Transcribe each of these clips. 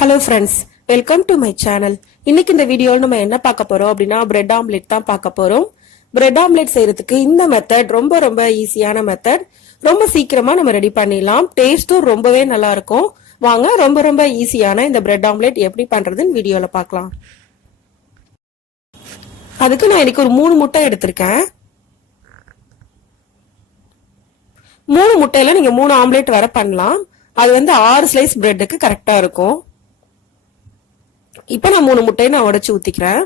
Hello friends welcome to my channel இன்னைக்கு இந்த வீடியோவில் நம்ம என்ன பார்க்க போறோம் அப்படின்னா பிரெட் ஆம்லெட் தான் பார்க்க போறோம். பிரெட் ஆம்லெட் செய்யறதுக்கு இந்த மெத்தட் ரொம்ப ரொம்ப ஈஸியான மெத்தட் ரொம்ப சீக்கிரமா நம்ம ரெடி பண்ணிடலாம். டேஸ்ட்டும் ரொம்பவே நல்லா இருக்கும். வாங்க ரொம்ப ரொம்ப ஈஸியான இந்த பிரெட் ஆம்லெட் எப்படி பண்றதுன்னு வீடியோல பார்க்கலாம். அதுக்கு நான் இன்னைக்கு ஒரு மூணு முட்டை எடுத்திருக்கேன். மூணு முட்டையில நீங்க மூணு ஆம்லெட் வர பண்ணலாம். அது வந்து ஆறு ஸ்லைஸ் பிரெட்டுக்கு கரெக்டா இருக்கும். இப்போ நான் மூணு முட்டையை நான் உடைச்சு ஊத்திக்கிறேன்.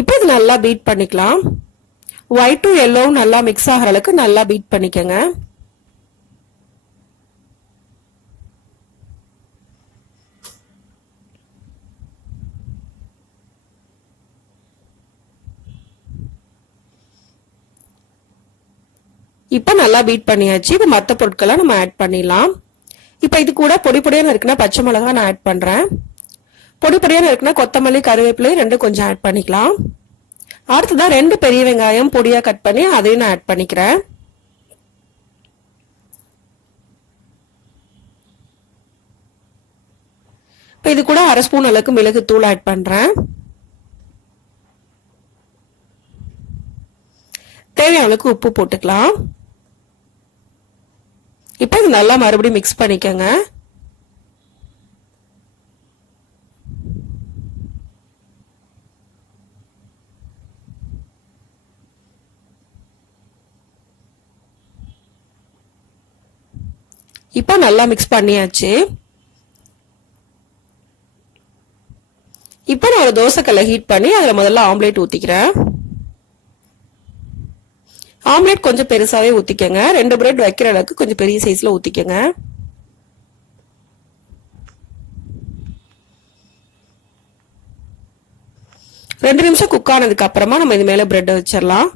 இப்போ இது நல்லா பீட் பண்ணிக்கலாம். ஒயிட் டு எல்லோவும் நல்லா மிக்ஸ் ஆகிற அளவுக்கு நல்லா பீட் பண்ணிக்கோங்க. இப்போ நல்லா பீட் பண்ணியாச்சு. இப்போ மற்ற பொருட்களை நம்ம ஆட் பண்ணிடலாம். இப்போ இது கூட பொடி பொடியான இருக்குன்னா பச்சை மிளகா நான் ஆட் பண்ணுறேன் பொடி பொடியான இருக்குன்னா கொத்தமல்லி கருவேப்பிலையும் ரெண்டும் கொஞ்சம் ஆட் பண்ணிக்கலாம். அடுத்ததான் ரெண்டு பெரிய வெங்காயம் பொடியாக கட் பண்ணி அதையும் நான் ஆட் பண்ணிக்கிறேன். இப்போ இது கூட அரை ஸ்பூன் அளவுக்கு மிளகு தூள் ஆட் பண்ணுறேன் தேவையான அளவுக்கு உப்பு போட்டுக்கலாம். இப்போ இது நல்லா மறுபடியும் மிக்ஸ் பண்ணிக்கோங்க. இப்போ நல்லா மிக்ஸ் பண்ணியாச்சு. இப்போ நான் ஒரு தோசைக்கல்லை ஹீட் பண்ணி அதில் முதல்ல ஆம்லேட் ஊற்றிக்கிறேன் ஆம்லேட் கொஞ்சம் பெருசாகவே ஊற்றிக்கங்க ரெண்டு பிரெட் வைக்கிற அளவுக்கு கொஞ்சம் பெரிய சைஸில் ஊற்றிக்கங்க ரெண்டு நிமிஷம் குக் ஆனதுக்கு அப்புறமா நம்ம இது மேலே பிரெட்டை வச்சிடலாம்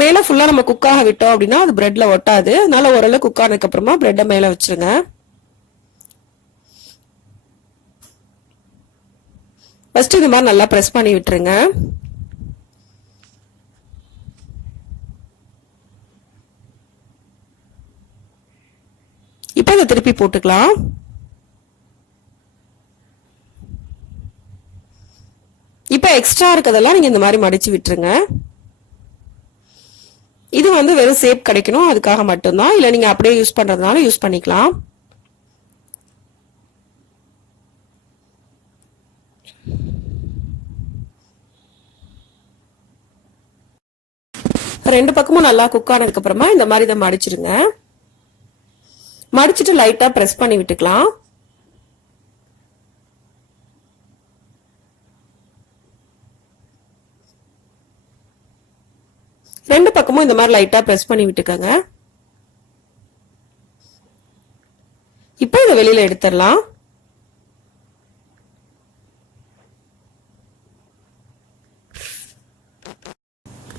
மேலே ஃபுல்லாக நம்ம குக்காக விட்டோம் அப்படின்னா அது பிரெட்டில் ஒட்டாது. அதனால ஓரளவு குக் ஆனதுக்கு அப்புறமா பிரெட்டை மேலே வச்சிருங்க. ஃபஸ்ட்டு இந்த மாதிரி நல்லா ப்ரெஸ் பண்ணி விட்டுருங்க. இதை திருப்பி போட்டுக்கலாம். இப்போ எக்ஸ்ட்ரா இருக்கிறதெல்லாம் நீங்கள் இந்த மாதிரி மடிச்சு விட்டுருங்க. இது வந்து வெறும் சேப் கிடைக்கணும். அதுக்காக மட்டும்தான். இல்லை நீங்கள் அப்படியே யூஸ் பண்ணுறதுனால யூஸ் பண்ணிக்கலாம். ரெண்டு பக்கமும் நல்லா குக் ஆனதுக்கப்புறமா இந்த மாதிரி இதை மடிச்சிருங்க. மடிச்சிட்டு லைட்டா பிரஸ் பண்ணி விட்டுக்கலாம். ரெண்டு பக்கமும் இந்த மாதிரி லைட்டா பிரஸ் பண்ணி விட்டுக்கோங்க. இப்போ இதை வெளியில எடுத்துடலாம்.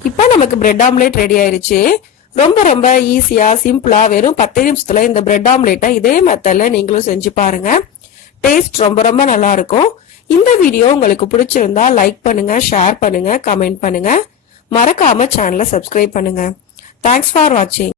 இப்போ நமக்கு பிரெட் ஆம்லேட் ரெடி ஆயிருச்சு. ரொம்ப ரொம்ப ஈஸியா சிம்பிளா வெறும் பத்து நிமிஷத்துல இந்த பிரெட் ஆம்லேட்டை இதே மெத்தட்ல நீங்களும் செஞ்சு பாருங்க. டேஸ்ட் ரொம்ப ரொம்ப நல்லா இருக்கும் இந்த வீடியோ உங்களுக்கு பிடிச்சிருந்தா லைக் பண்ணுங்க ஷேர் பண்ணுங்க கமெண்ட் பண்ணுங்க. மறக்காம சேனலை சப்ஸ்கிரைப் பண்ணுங்க. தேங்க்ஸ் ஃபார் வாட்சிங்